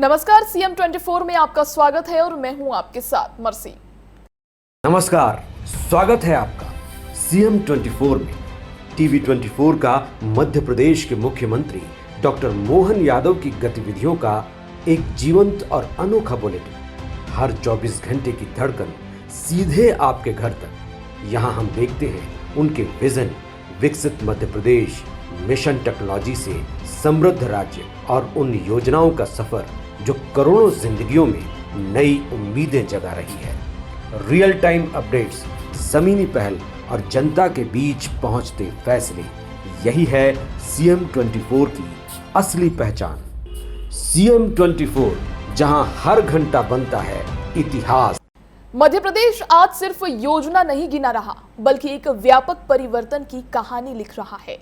नमस्कार, सीएम 24 में आपका स्वागत है और मैं हूं आपके साथ मर्सी। नमस्कार, स्वागत है आपका सीएम 24 में। टीवी 24 का मध्य प्रदेश के मुख्यमंत्री डॉक्टर मोहन यादव की गतिविधियों का एक जीवंत और अनोखा बुलेटिन। हर 24 घंटे की धड़कन सीधे आपके घर तक। यहाँ हम देखते हैं उनके विजन, विकसित मध्य प्रदेश, मिशन टेक्नोलॉजी से समृद्ध राज्य और उन योजनाओं का सफर जो करोड़ों जिंदगियों में नई उम्मीदें जगा रही है। रियल टाइम अपडेट्स, जमीनी पहल और जनता के बीच पहुंचते फैसले, यही है सीएम 24 की असली पहचान। सीएम 24, जहां हर घंटा बनता है इतिहास। मध्य प्रदेश आज सिर्फ योजना नहीं गिना रहा, बल्कि एक व्यापक परिवर्तन की कहानी लिख रहा है।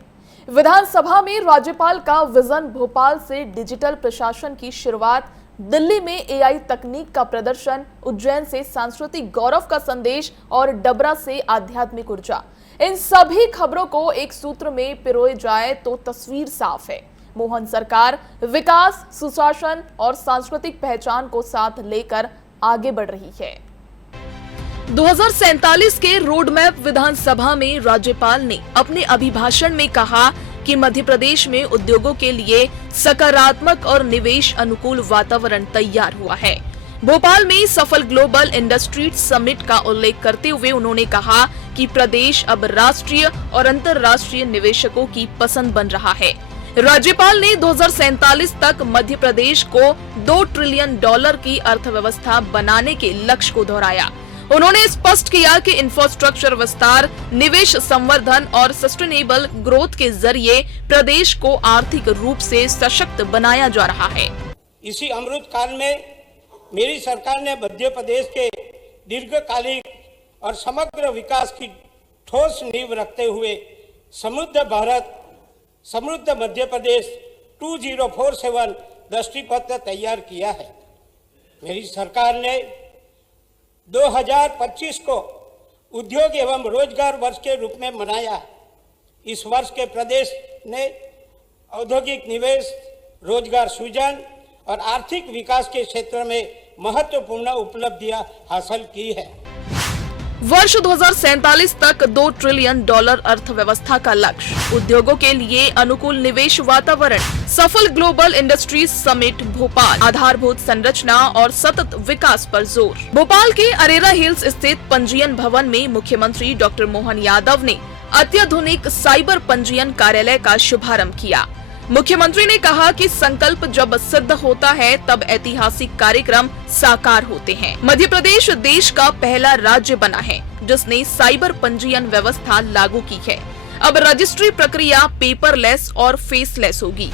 विधानसभा में राज्यपाल का विजन, भोपाल से डिजिटल प्रशासन की शुरुआत, दिल्ली में एआई तकनीक का प्रदर्शन, उज्जैन से सांस्कृतिक गौरव का संदेश और डबरा से आध्यात्मिक ऊर्जा। इन सभी खबरों को एक सूत्र में पिरोए जाए तो तस्वीर साफ है। मोहन सरकार विकास, सुशासन और सांस्कृतिक पहचान को साथ लेकर आगे बढ़ रही है। 2047 के रोड मैप विधानसभा में राज्यपाल ने अपने अभिभाषण में कहा कि मध्य प्रदेश में उद्योगों के लिए सकारात्मक और निवेश अनुकूल वातावरण तैयार हुआ है। भोपाल में सफल ग्लोबल इंडस्ट्रीज समिट का उल्लेख करते हुए उन्होंने कहा कि प्रदेश अब राष्ट्रीय और अंतर्राष्ट्रीय निवेशकों की पसंद बन रहा है। राज्यपाल ने 2047 तक मध्य प्रदेश को $2 ट्रिलियन की अर्थव्यवस्था बनाने के लक्ष्य को दोहराया। उन्होंने स्पष्ट किया कि इंफ्रास्ट्रक्चर विस्तार, निवेश संवर्धन और सस्टेनेबल ग्रोथ के जरिए प्रदेश को आर्थिक रूप से सशक्त बनाया जा रहा है। इसी अमृत काल में मेरी सरकार ने मध्य प्रदेश के दीर्घकालिक और समग्र विकास की ठोस नींव रखते हुए समृद्ध भारत, समृद्ध मध्य प्रदेश 2047 दृष्टिपत्र तैयार किया है। मेरी सरकार ने 2025 को उद्योग एवं रोजगार वर्ष के रूप में मनाया। इस वर्ष के प्रदेश ने औद्योगिक निवेश, रोजगार सृजन और आर्थिक विकास के क्षेत्र में महत्वपूर्ण उपलब्धियां हासिल की है। वर्ष 2047 तक $2 ट्रिलियन अर्थव्यवस्था का लक्ष्य, उद्योगों के लिए अनुकूल निवेश वातावरण, सफल ग्लोबल इंडस्ट्रीज समिट भोपाल, आधारभूत संरचना और सतत विकास पर जोर। भोपाल के अरेरा हिल्स स्थित पंजीयन भवन में मुख्यमंत्री डॉक्टर मोहन यादव ने अत्याधुनिक साइबर पंजीयन कार्यालय का शुभारंभ किया। मुख्यमंत्री ने कहा कि संकल्प जब सिद्ध होता है तब ऐतिहासिक कार्यक्रम साकार होते हैं। मध्य प्रदेश देश का पहला राज्य बना है जिसने साइबर पंजीयन व्यवस्था लागू की है। अब रजिस्ट्री प्रक्रिया पेपरलेस और फेसलेस होगी।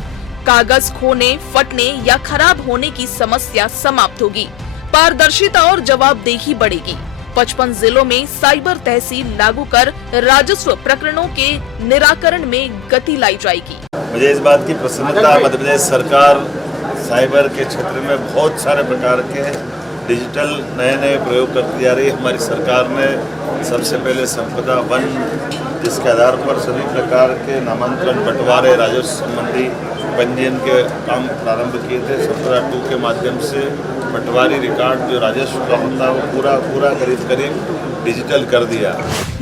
कागज खोने, फटने या खराब होने की समस्या समाप्त होगी। पारदर्शिता और जवाबदेही बढ़ेगी। 55 जिलों में साइबर तहसील लागू कर राजस्व प्रकरणों के निराकरण में गति लाई जाएगी। मुझे इस बात की प्रसन्नता, मध्य प्रदेश सरकार साइबर के क्षेत्र में बहुत सारे प्रकार के डिजिटल नए प्रयोग करती जा रही है। हमारी सरकार ने सबसे पहले संपदा वन, जिसके आधार पर सभी प्रकार के नामांतरण, बंटवारे, राजस्व संबंधी पंजीयन के काम प्रारंभ किए थे। संपदा 2 के माध्यम से पटवारी रिकॉर्ड जो राजस्व का होता है वो पूरा करीब डिजिटल कर दिया।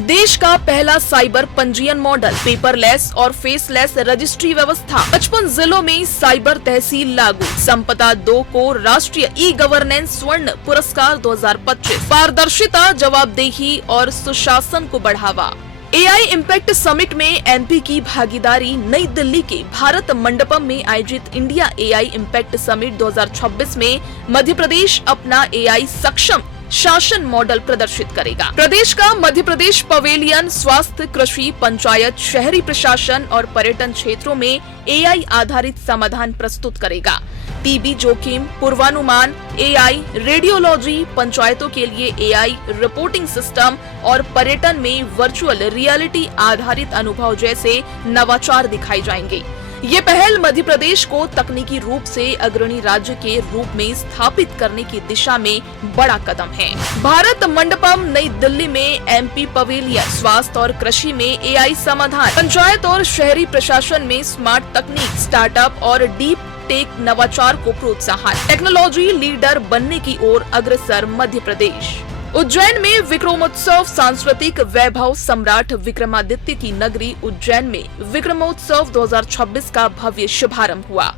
देश का पहला साइबर पंजीयन मॉडल, पेपरलेस और फेसलेस रजिस्ट्री व्यवस्था, 55 जिलों में साइबर तहसील लागू। संपदा 2 को राष्ट्रीय ई गवर्नेंस स्वर्ण पुरस्कार 2025। पारदर्शिता, जवाबदेही और सुशासन को बढ़ावा। एआई इम्पैक्ट समिट में एमपी की भागीदारी। नई दिल्ली के भारत मंडपम में आयोजित इंडिया एआई इम्पैक्ट समिट 2026 में मध्य प्रदेश अपना एआई सक्षम शासन मॉडल प्रदर्शित करेगा। प्रदेश का मध्य प्रदेश पवेलियन स्वास्थ्य, कृषि, पंचायत, शहरी प्रशासन और पर्यटन क्षेत्रों में एआई आधारित समाधान प्रस्तुत करेगा। टीबी जोखिम पूर्वानुमान, एआई रेडियोलॉजी, पंचायतों के लिए एआई रिपोर्टिंग सिस्टम और पर्यटन में वर्चुअल रियलिटी आधारित अनुभव जैसे नवाचार दिखाए जाएंगे। ये पहल मध्य प्रदेश को तकनीकी रूप से अग्रणी राज्य के रूप में स्थापित करने की दिशा में बड़ा कदम है। भारत मंडपम नई दिल्ली में एमपी पवेलियन, स्वास्थ्य और कृषि में एआई समाधान, पंचायत और शहरी प्रशासन में स्मार्ट तकनीक, स्टार्टअप और डीप टेक नवाचार को प्रोत्साहन, टेक्नोलॉजी लीडर बनने की ओर अग्रसर मध्य प्रदेश। उज्जैन में विक्रमोत्सव सांस्कृतिक वैभव, सम्राट विक्रमादित्य की नगरी उज्जैन में विक्रमोत्सव 2026 का भव्य शुभारंभ हुआ।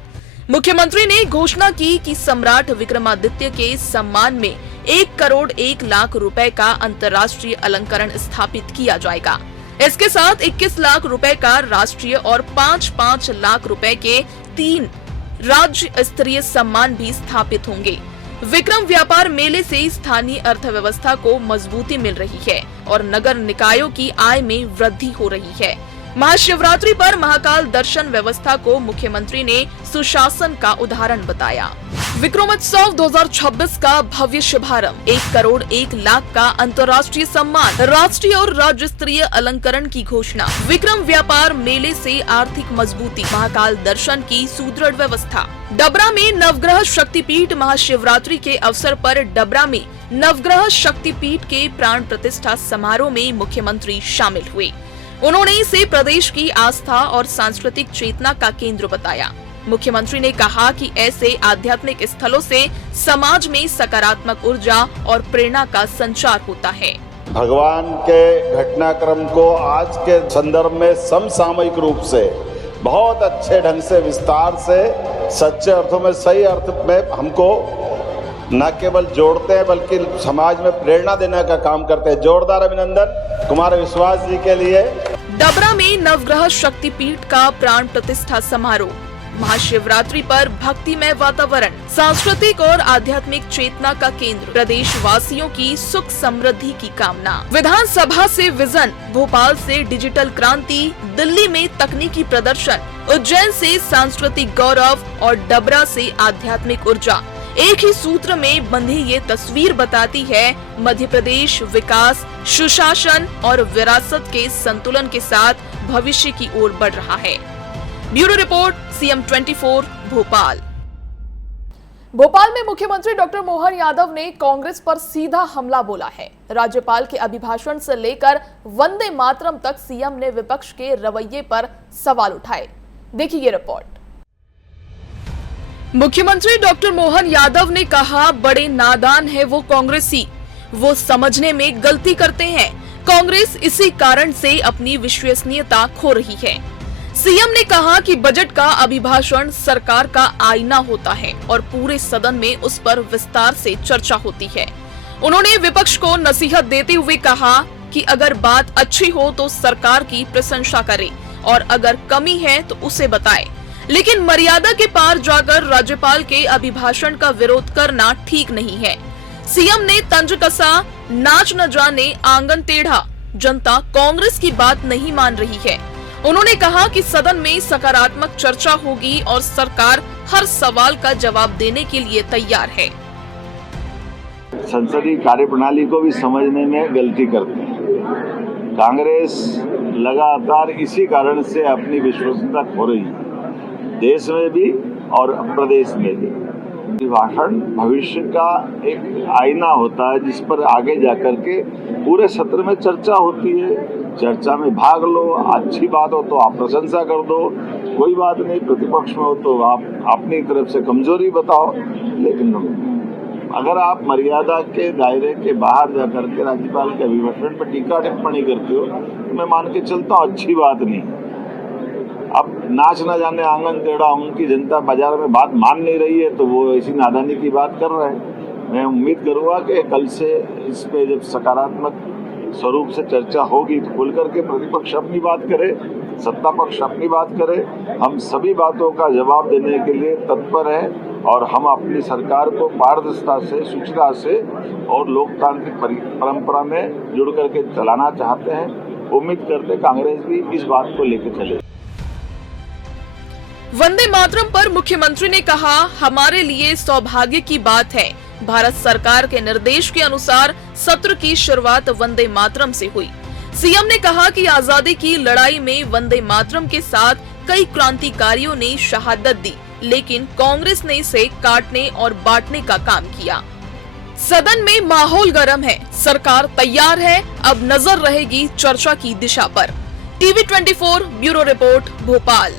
मुख्यमंत्री ने घोषणा की कि सम्राट विक्रमादित्य के सम्मान में 1 करोड़ 1 लाख रुपए का अंतर्राष्ट्रीय अलंकरण स्थापित किया जाएगा। इसके साथ 21 लाख रुपए का राष्ट्रीय और 5-5 लाख रुपए के 3 राज्य स्तरीय सम्मान भी स्थापित होंगे। विक्रम व्यापार मेले से स्थानीय अर्थव्यवस्था को मजबूती मिल रही है और नगर निकायों की आय में वृद्धि हो रही है। महाशिवरात्रि पर महाकाल दर्शन व्यवस्था को मुख्यमंत्री ने सुशासन का उदाहरण बताया। विक्रमोत्सव 2026 का भव्य शुभारंभ, 1 करोड़ 1 लाख का अंतर्राष्ट्रीय सम्मान, राष्ट्रीय और राज्य स्तरीय अलंकरण की घोषणा, विक्रम व्यापार मेले से आर्थिक मजबूती, महाकाल दर्शन की सुदृढ़ व्यवस्था। डबरा में नवग्रह शक्तिपीठ, महाशिवरात्रि के अवसर पर डबरा में नवग्रह शक्तिपीठ के प्राण प्रतिष्ठा समारोह में मुख्यमंत्री शामिल हुए। उन्होंने इसे प्रदेश की आस्था और सांस्कृतिक चेतना का केंद्र बताया। मुख्यमंत्री ने कहा कि ऐसे आध्यात्मिक स्थलों से समाज में सकारात्मक ऊर्जा और प्रेरणा का संचार होता है। भगवान के घटनाक्रम को आज के संदर्भ में समसामयिक रूप से बहुत अच्छे ढंग से, विस्तार से, सच्चे अर्थों में, सही अर्थ में हमको न केवल जोड़ते हैं बल्कि समाज में प्रेरणा देने का काम करते हैं। जोरदार अभिनंदन कुमार विश्वास जी के लिए। डबरा में नवग्रह शक्तिपीठ का प्राण प्रतिष्ठा समारोह, महाशिवरात्रि पर भक्तिमय वातावरण, सांस्कृतिक और आध्यात्मिक चेतना का केंद्र, प्रदेश वासियों की सुख समृद्धि की कामना। विधानसभा से विजन, भोपाल से डिजिटल क्रांति, दिल्ली में तकनीकी प्रदर्शन, उज्जैन से सांस्कृतिक गौरव और डबरा से आध्यात्मिक ऊर्जा, एक ही सूत्र में बंधी ये तस्वीर बताती है मध्य प्रदेश विकास, सुशासन और विरासत के संतुलन के साथ भविष्य की ओर बढ़ रहा है। Bureau report, CM 24 Bhopal. Bhopal में मुख्यमंत्री डॉक्टर मोहन यादव ने कांग्रेस पर सीधा हमला बोला है। राज्यपाल के अभिभाषण से लेकर वंदे मातरम तक सीएम ने विपक्ष के रवैये पर सवाल उठाए। देखिए ये रिपोर्ट। मुख्यमंत्री डॉक्टर मोहन यादव ने कहा, बड़े नादान है वो कांग्रेसी, वो समझने में गलती करते हैं। कांग्रेस इसी कारण से अपनी विश्वसनीयता खो रही है। सीएम ने कहा कि बजट का अभिभाषण सरकार का आईना होता है और पूरे सदन में उस पर विस्तार से चर्चा होती है। उन्होंने विपक्ष को नसीहत देते हुए कहा कि अगर बात अच्छी हो तो सरकार की प्रशंसा करे और अगर कमी है तो उसे बताए, लेकिन मर्यादा के पार जाकर राज्यपाल के अभिभाषण का विरोध करना ठीक नहीं है। सीएम ने तंज कसा, नाच न जाने आंगन टेढ़ा, जनता कांग्रेस की बात नहीं मान रही है। उन्होंने कहा कि सदन में सकारात्मक चर्चा होगी और सरकार हर सवाल का जवाब देने के लिए तैयार है। संसदीय कार्यप्रणाली को भी समझने में गलती करते हैं। कांग्रेस लगातार इसी कारण से अपनी विश्वसनीयता खो रही है, देश में भी और प्रदेश में भी। भाषण भविष्य का एक आईना होता है जिस पर आगे जाकर के पूरे सत्र में चर्चा होती है। चर्चा में भाग लो, अच्छी बात हो तो आप प्रशंसा कर दो, कोई बात नहीं, प्रतिपक्ष में हो तो आप अपनी तरफ से कमजोरी बताओ, लेकिन अगर आप मर्यादा के दायरे के बाहर जाकर के राज्यपाल के अभिभाषण पर टीका टिप्पणी करते हो तो मैं मान के चलता हूँ अच्छी बात नहीं। अब नाच न जाने आंगन टेढ़ा, उनकी जनता बाजार में बात मान नहीं रही है तो वो ऐसी नादानी की बात कर रहे हैं। मैं उम्मीद करूँगा कि कल से इस पे जब सकारात्मक स्वरूप से चर्चा होगी तो खुल करके प्रतिपक्ष अपनी बात करे, सत्ता पक्ष अपनी बात करे। हम सभी बातों का जवाब देने के लिए तत्पर हैं और हम अपनी सरकार को पारदर्शिता से, शुचिता से और लोकतांत्रिक परंपरा में जुड़ करके चलाना चाहते हैं। उम्मीद करते कांग्रेस भी इस बात को लेकर चले। वंदे मातरम पर मुख्यमंत्री ने कहा, हमारे लिए सौभाग्य की बात है। भारत सरकार के निर्देश के अनुसार सत्र की शुरुआत वंदे मातरम से हुई। सीएम ने कहा कि आजादी की लड़ाई में वंदे मातरम के साथ कई क्रांतिकारियों ने शहादत दी, लेकिन कांग्रेस ने इसे काटने और बांटने का काम किया। सदन में माहौल गर्म है, सरकार तैयार है, अब नजर रहेगी चर्चा की दिशा पर। TV 24 bureau report Bhopal.